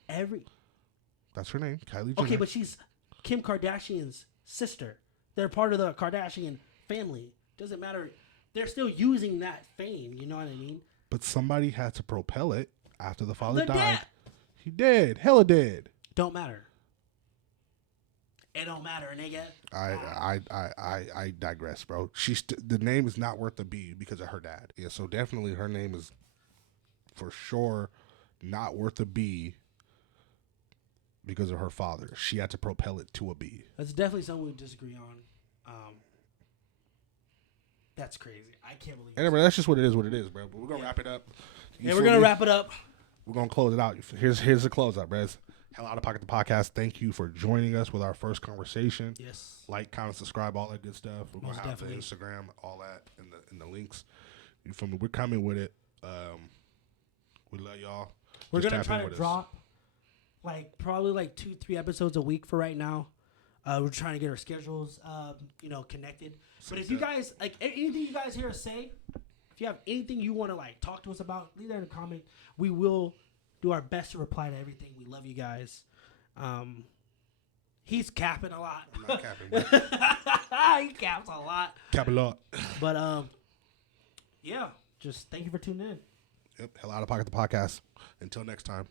That's her name, Kylie Jenner. Okay, but she's Kim Kardashian's sister. They're part of the Kardashian family. Doesn't matter. They're still using that fame. You know what I mean? But somebody had to propel it after the father died. Dad. He did. Hella did. Don't matter. It don't matter, nigga. I digress, bro. The name is not worth the B because of her dad. Yeah, so definitely her name is for sure not worth a B because of her father. She had to propel it to a B. That's definitely something we disagree on. That's crazy. I can't believe it. Anyway, that's just what it is, bro. But we're going to wrap it up. We're going to wrap it up. We're going to close it out. Here's the close up, Rez. Hell Out of Pocket, the podcast. Thank you for joining us with our first conversation. Yes. Like, comment, subscribe, all that good stuff. We're going to have definitely. the Instagram, all that in the links. You feel me? We're coming with it. We love y'all. We're going to try to drop probably 2-3 episodes a week for right now. We're trying to get our schedules, connected. But if you guys, anything you guys hear us say, if you have anything you want to, talk to us about, leave that in a comment. We will do our best to reply to everything. We love you guys. He's capping a lot. I'm not capping, bro. He caps a lot. Cap a lot. But, yeah, just thank you for tuning in. Yep. Hell Out of Pocket, the podcast. Until next time.